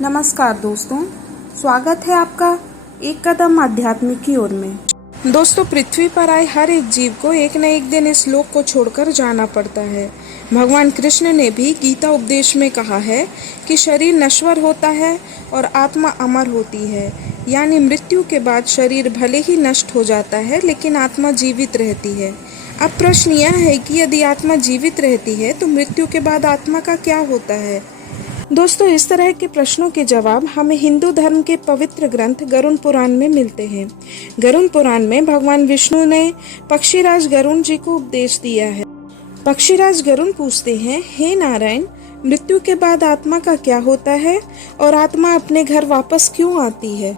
नमस्कार दोस्तों, स्वागत है आपका एक कदम आध्यात्मिक की ओर में। दोस्तों, पृथ्वी पर आए हर एक जीव को एक न एक दिन इस लोक को छोड़कर जाना पड़ता है। भगवान कृष्ण ने भी गीता उपदेश में कहा है कि शरीर नश्वर होता है और आत्मा अमर होती है, यानी मृत्यु के बाद शरीर भले ही नष्ट हो जाता है लेकिन आत्मा जीवित रहती है। अब प्रश्न यह है कि यदि आत्मा जीवित रहती है तो मृत्यु के बाद आत्मा का क्या होता है। दोस्तों, इस तरह के प्रश्नों के जवाब हमें हिंदू धर्म के पवित्र ग्रंथ गरुड़ पुराण में मिलते हैं। गरुड़ पुराण में भगवान विष्णु ने पक्षीराज गरुड़ जी को उपदेश दिया है। पक्षीराज गरुड़ पूछते हैं, हे नारायण, मृत्यु के बाद आत्मा का क्या होता है और आत्मा अपने घर वापस क्यों आती है।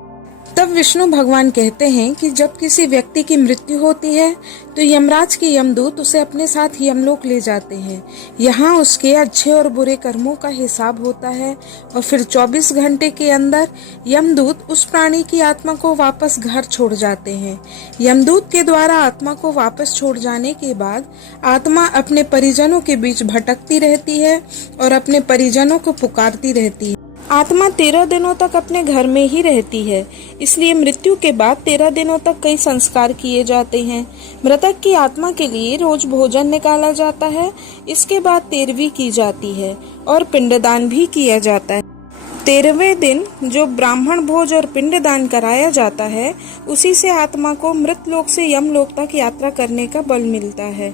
तब विष्णु भगवान कहते हैं कि जब किसी व्यक्ति की मृत्यु होती है तो यमराज के यमदूत उसे अपने साथ यमलोक ले जाते हैं। यहाँ उसके अच्छे और बुरे कर्मों का हिसाब होता है और फिर 24 घंटे के अंदर यमदूत उस प्राणी की आत्मा को वापस घर छोड़ जाते हैं। यमदूत के द्वारा आत्मा को वापस छोड़ जाने के बाद आत्मा अपने परिजनों के बीच भटकती रहती है और अपने परिजनों को पुकारती रहती है। आत्मा 13 दिनों तक अपने घर में ही रहती है, इसलिए मृत्यु के बाद 13 दिनों तक कई संस्कार किए जाते हैं। मृतक की आत्मा के लिए रोज भोजन निकाला जाता है। इसके बाद 13वीं की जाती है और पिंडदान भी किया जाता है। 13वें दिन जो ब्राह्मण भोज और पिंडदान कराया जाता है, उसी से आत्मा को मृत लोक से यमलोक तक यात्रा करने का बल मिलता है।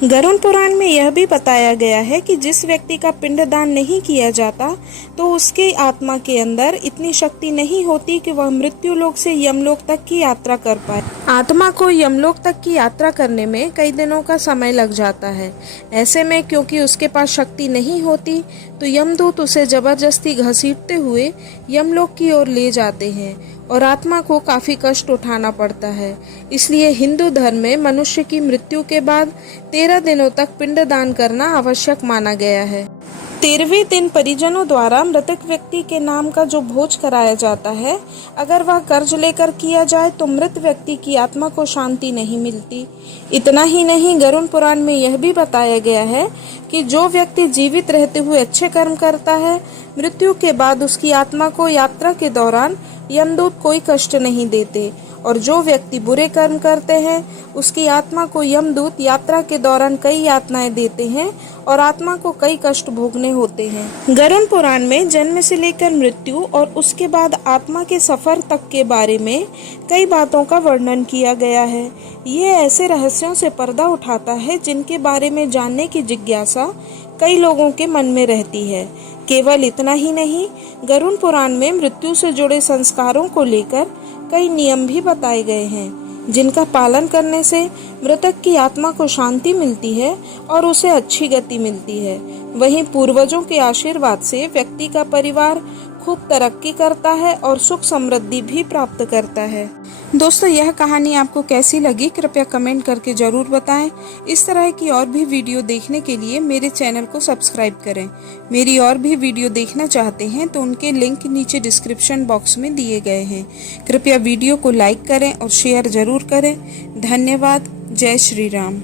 गरुड़ पुराण में यह भी बताया गया है कि जिस व्यक्ति का पिंडदान नहीं किया जाता तो उसके आत्मा के अंदर इतनी शक्ति नहीं होती कि वह मृत्यु लोक से यमलोक तक की यात्रा कर पाए। आत्मा को यमलोक तक की यात्रा करने में कई दिनों का समय लग जाता है। ऐसे में क्योंकि उसके पास शक्ति नहीं होती तो यमदूत उसे जबरदस्ती घसीटते हुए यमलोक की ओर ले जाते हैं और आत्मा को काफी कष्ट उठाना पड़ता है। इसलिए हिंदू धर्म में मनुष्य की मृत्यु के बाद 13 दिनों तक पिंडदान करना आवश्यक माना गया है। 13वें दिन परिजनों द्वारा मृतक व्यक्ति के नाम का जो भोज कराया जाता है, अगर वह कर्ज लेकर किया जाए तो मृत व्यक्ति की आत्मा को शांति नहीं मिलती। इतना ही नहीं, गरुड़ पुराण में यह भी बताया गया है कि जो व्यक्ति जीवित रहते हुए अच्छे कर्म करता है, मृत्यु के बाद उसकी आत्मा को यात्रा के दौरान यमदूत कोई कष्ट नहीं देते, और जो व्यक्ति बुरे कर्म करते हैं उसकी आत्मा को यमदूत यात्रा के दौरान कई यातनाएं देते हैं और आत्मा को कई कष्ट भोगने होते हैं। गरुड़ पुराण में जन्म से लेकर मृत्यु और उसके बाद आत्मा के सफर तक के बारे में कई बातों का वर्णन किया गया है। ये ऐसे रहस्यों से पर्दा उठाता है जिनके बारे में जानने की जिज्ञासा कई लोगों के मन में रहती है। केवल इतना ही नहीं, गरुड़ पुराण में मृत्यु से जुड़े संस्कारों को लेकर कई नियम भी बताए गए हैं, जिनका पालन करने से मृतक की आत्मा को शांति मिलती है और उसे अच्छी गति मिलती है। वहीं पूर्वजों के आशीर्वाद से व्यक्ति का परिवार खूब तरक्की करता है और सुख समृद्धि भी प्राप्त करता है। दोस्तों, यह कहानी आपको कैसी लगी कृपया कमेंट करके जरूर बताएं। इस तरह की और भी वीडियो देखने के लिए मेरे चैनल को सब्सक्राइब करें। मेरी और भी वीडियो देखना चाहते हैं तो उनके लिंक नीचे डिस्क्रिप्शन बॉक्स में दिए गए हैं। कृपया वीडियो को लाइक करें और शेयर जरूर करें। धन्यवाद। जय श्री राम।